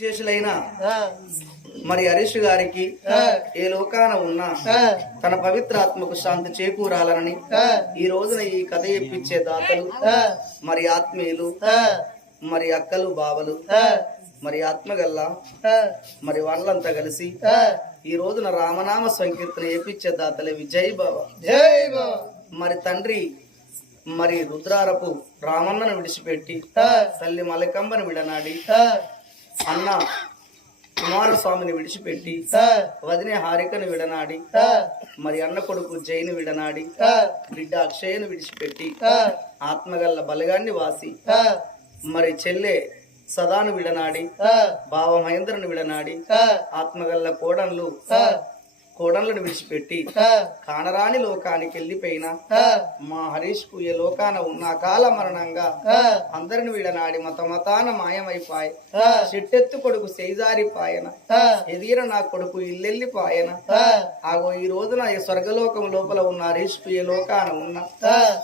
విశేషులైన మరి హరీష్ గారికి ఏ లోకాన ఉన్నా తన పవిత్రాత్మకు శాంతి చేకూరాలని ఈ రోజున ఈ కథ చెప్పించే దాతలు మరి ఆత్మీయులు మరి అక్కలు బావలు మరి ఆత్మగల్ల మరి వాళ్ళంతా కలిసి. ఈ రోజున రామనామ సంకీర్తన ఏపిచ్చే దాతలే విజయ్ బావ. జై బాబా మరి తండ్రి మరి రుద్రారపు రామన్నను విడిచిపెట్టి తల్లి మలకంబను విడనాడి అన్న కుమారస్వామిని విడిచిపెట్టి వదినే హారికను విడనాడి మరి అన్న కొడుకు జైను విడనాడి బిడ్డ అక్షయను విడిచిపెట్టి ఆత్మగల్ల బలగాన్ని వాసి మరి చెల్లె సదాను విడనాడి బావ మహేంద్రను విడనాడి ఆత్మగల్ల కోడన్లు ఆ, కోడన్లను విడిచిపెట్టి కానరాని లోకానికి వెళ్ళిపోయిన మా హరీష్కు ఏ లోకాన ఉన్న అకాల మరణంగా అందరిని విడనాడి మత మతాన మాయమైపాయ్ చెట్టెత్తు కొడుకు చేజారిపాయన ఆ, ఎదిగిన నా కొడుకు ఇల్లెల్లిపాయన. ఆ, ఆగో ఈ రోజున ఈ స్వర్గలోకం లోపల ఉన్న హరీష్కు ఏ లోకాన ఉన్న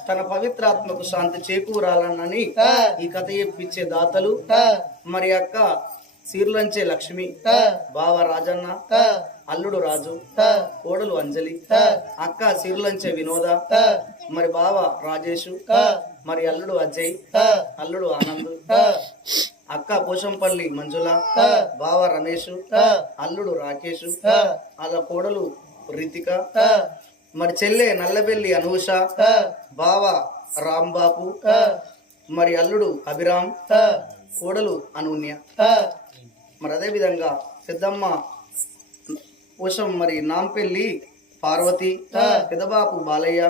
తన పవిత్రాత్మకు శాంతి చేకూరాలనని ఆ, ఈ కథ చెప్పించే దాతలు మరి అక్క సీర్లంచే లక్ష్మి బావ రాజన్న అల్లుడు రాజు కోడలు అంజలి అక్క సీర్లంచే వినోద మరి బావ రాజేషు మరి అల్లుడు అజయ్ అల్లుడు ఆనంద్ అక్క పోషంపల్లి మంజుల బావ రమేష్ అల్లుడు రాకేష్ వాళ్ళ కోడలు రితిక మరి చెల్లె నల్లబెల్లి అనూష బావ రాంబాపు ఆ, మరి అల్లుడు అభిరామ్ కోడలు అనూన్య. మరి అదే విధంగా పెద్దమ్మ పోషం మరి నాంపెల్లి పార్వతి. పెదబాపు బాలయ్య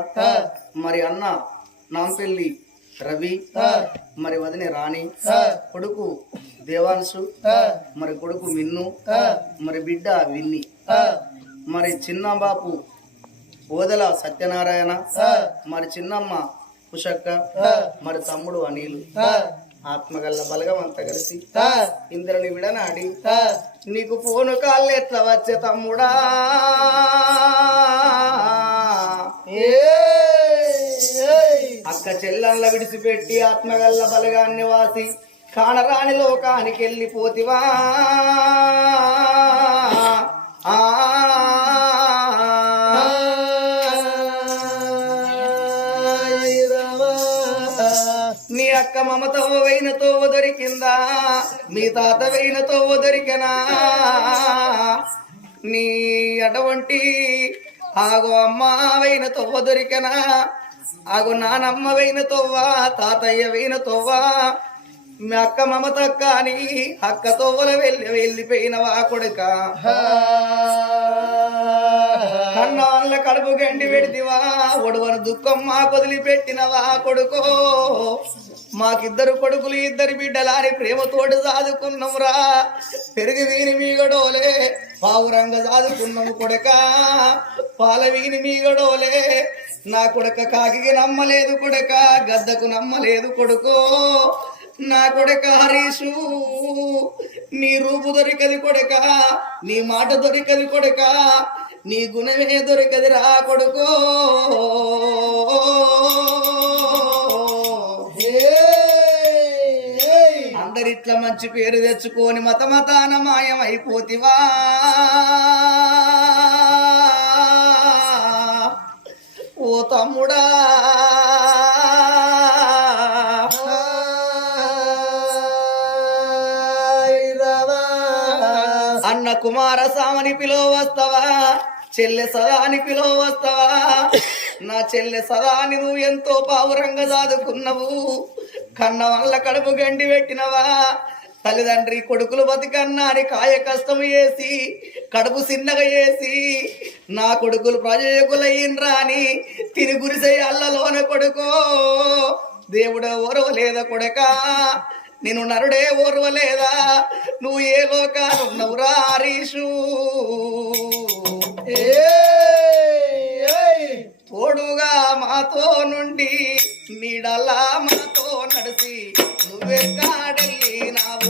మరి అన్న నాంపెల్లి రవి మరి వదిన రాణి కొడుకు దేవాంశు మరి కొడుకు మిన్ను మరి బిడ్డ విన్ని మరి చిన్న బాపు ఓదల సత్యనారాయణ మరి చిన్నమ్మ కుషక్క మరి తమ్ముడు అనిలు ఆత్మగల్ల బలగం అంతా కలిసి ఇంద్రుని విడనాడి నీకు పోను కాళ్ళు ఎట్లా వచ్చే తమ్ముడా? అక్క చెల్లెళ్ళ విడిచిపెట్టి ఆత్మగల్ల బలగాన్ని వాసి కానరాని లోకానికి వెళ్ళిపోతివా? ఆ. రామా. నీ అక్క మమత వైన తోవ దొరికిందా? మీ తాత వైన తోవ నీ అటువంటి ఆగో అమ్మ వైన తోవ ఆగో నానమ్మ వైన తోవ తాతయ్య వైన మీ అక్క మమత కానీ అని అక్క తోవల వెళ్ళి వెళ్ళిపోయినవా కొడుక? కన్న వాళ్ళ కడుపు గండి పెడితివా? ఒడవను దుఃఖం మా కొదిలిపెట్టినవా కొడుకో? మాకిద్దరు కొడుకులు ఇద్దరు బిడ్డలాని ప్రేమతోటి సాదుకున్నాంరా పెరిగి వీని మీగడోలే. పావురంగ సాదుకున్నాం కొడక. పాల వీని మీగడోలే. నా కొడక కాకి నమ్మలేదు కొడక. గద్దకు నమ్మలేదు కొడుకో. నా కొడక హరీషు నీ రూపు దొరికది కొడక. నీ మాట దొరికది కొడక. నీ గుణమే దొరికది రా కొడుకో. అందరిట్లా మంచి పేరు తెచ్చుకొని మత మతాన మాయమైపోతివా ఓ తమ్ముడా. అన్న కుమారస్వామిని పిలువ వస్తావా చెల్లె సదా అని వస్తావా? నా చెల్లె సదాని నువ్వు ఎంతో పావురంగా దాదుకున్నావు. కన్న వల్ల కడుపు గండి పెట్టినవా? తల్లిదండ్రి కొడుకులు బతికన్నా అని కాయ కష్టం చేసి కడుపు చిన్నగా చేసి నా కొడుకులు ప్రజకులయ్యిండ్రా అని తిని గురిసే అల్లలోన కొడుకో. దేవుడు ఓరవలేదా కొడక? నేను నరుడే ఓర్వలేదా? నువ్వు ఏ లోకానున్నవురా హరీషు? ఏయ్, తోడుగా మాతో నుండి నీడలా మాతో నడిచి నువ్వెక్కాడెళ్ళినావు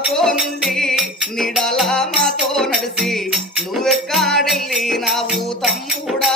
మాతో నుండి నిడలా మాతో నడిసి నువ్వెక్కాడెళ్ళి నావు తమ్ముడా.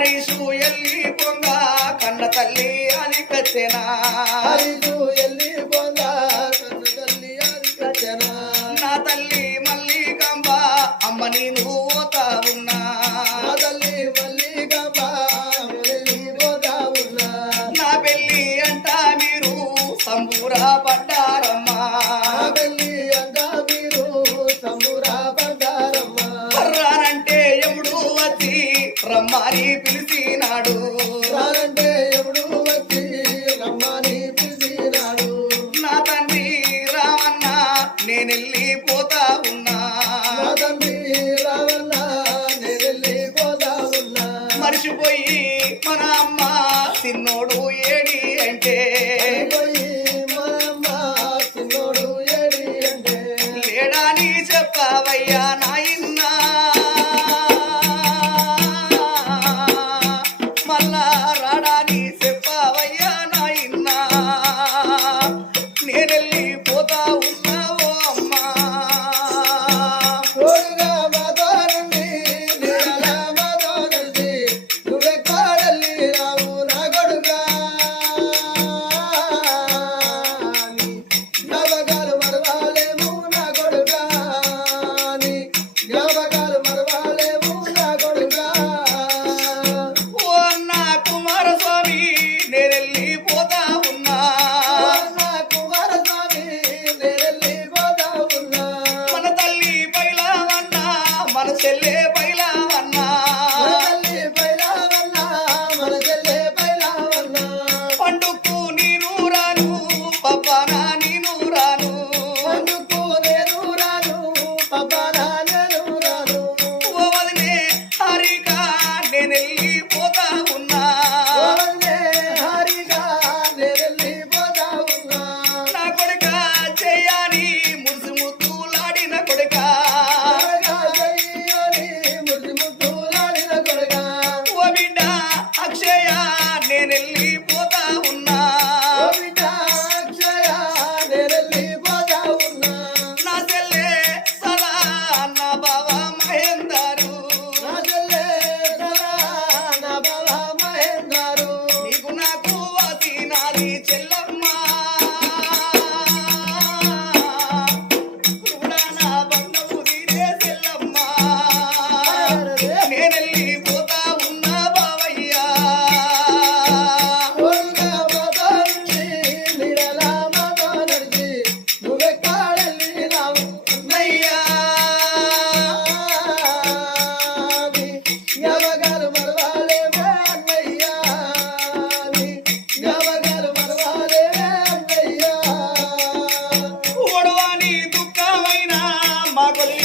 హరిసు ఎల్లి పొంద కన్న తల్లి అని కచ్చెనా హరిసు ఎల్లి పొంద కన్న తల్లి అని కచ్చెనా నా తల్లి మల్లికంబ అమ్మ నేను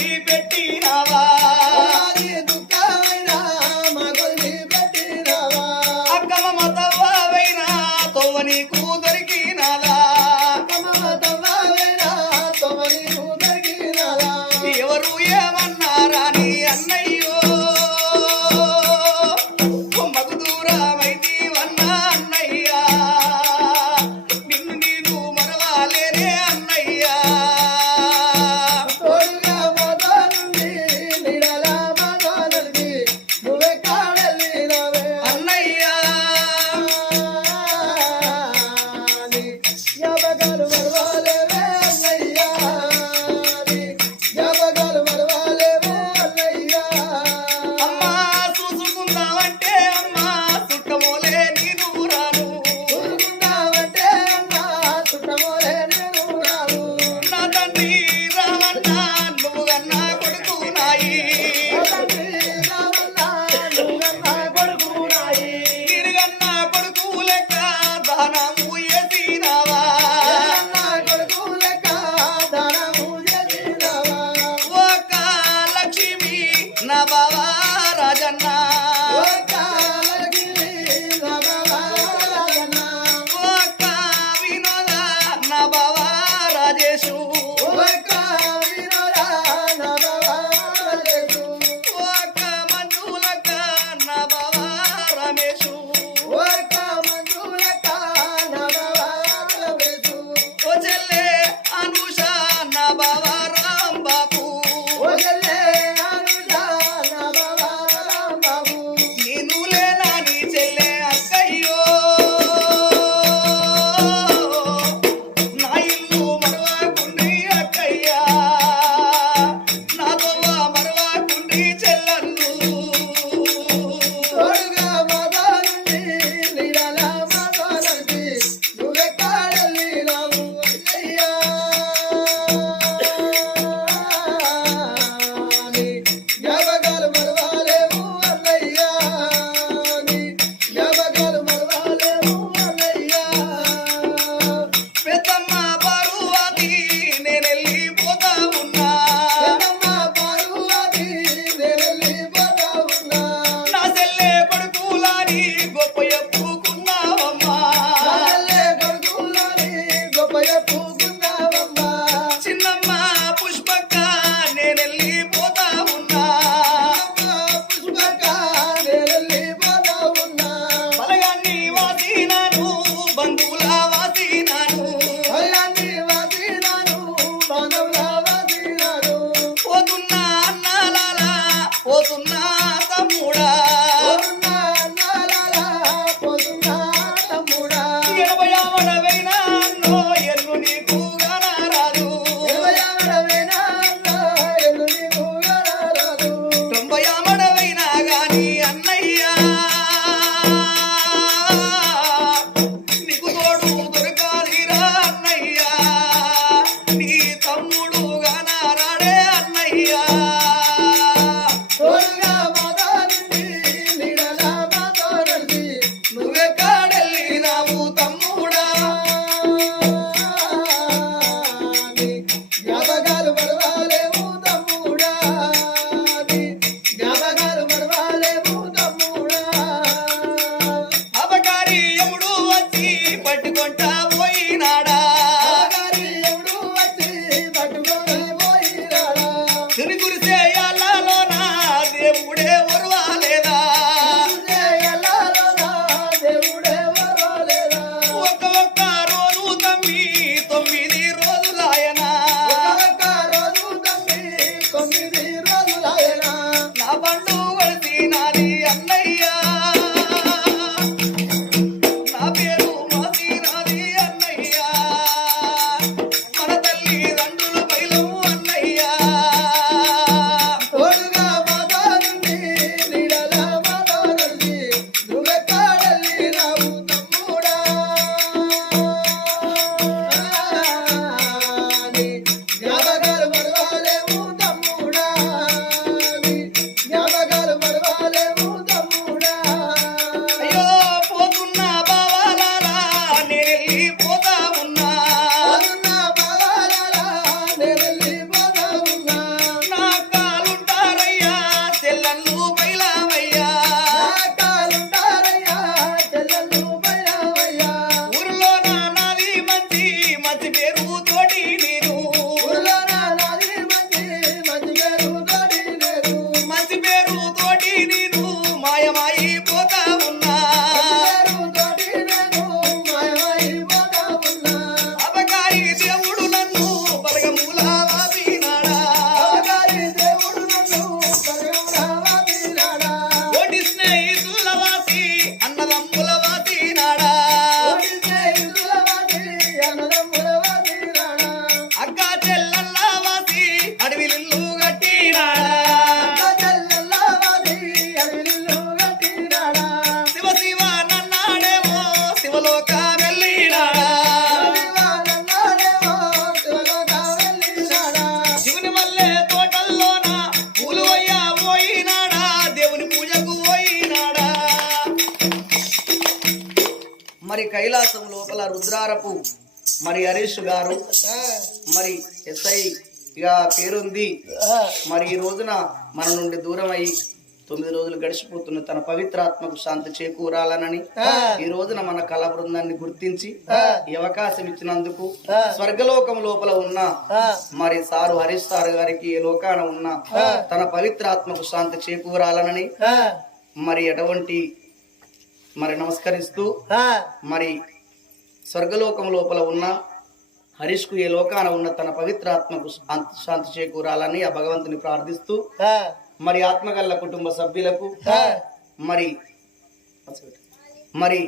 పెట్టి పెట్టినవా రమేషు రుద్రారపు మరి హరీష్ గారు మరి ఎస్ఐ ఇక పేరుంది. మరి ఈ రోజున మన నుండి దూరం అయి తొమ్మిది రోజులు గడిచిపోతున్న తన పవిత్రాత్మకు శాంతి చేకూరాలనని ఈ రోజున మన కళ బృందాన్ని గుర్తించి ఈ అవకాశం ఇచ్చినందుకు స్వర్గలోకం లోపల ఉన్న మరి సారు హరీష్ సార్ గారికి ఈ లోకాన ఉన్న తన పవిత్రాత్మకు శాంతి చేకూరాలనని మరి ఎటువంటి మరి నమస్కరిస్తూ మరి స్వర్గలోకం లోపల ఉన్న హరీష్కు ఏ లోకాన ఉన్న తన పవిత్రాత్మకు శాంతి శాంతి చేకూరాలని ఆ భగవంతుని ప్రార్థిస్తూ మరి ఆత్మగల్ల కుటుంబ సభ్యులకు మరి మరి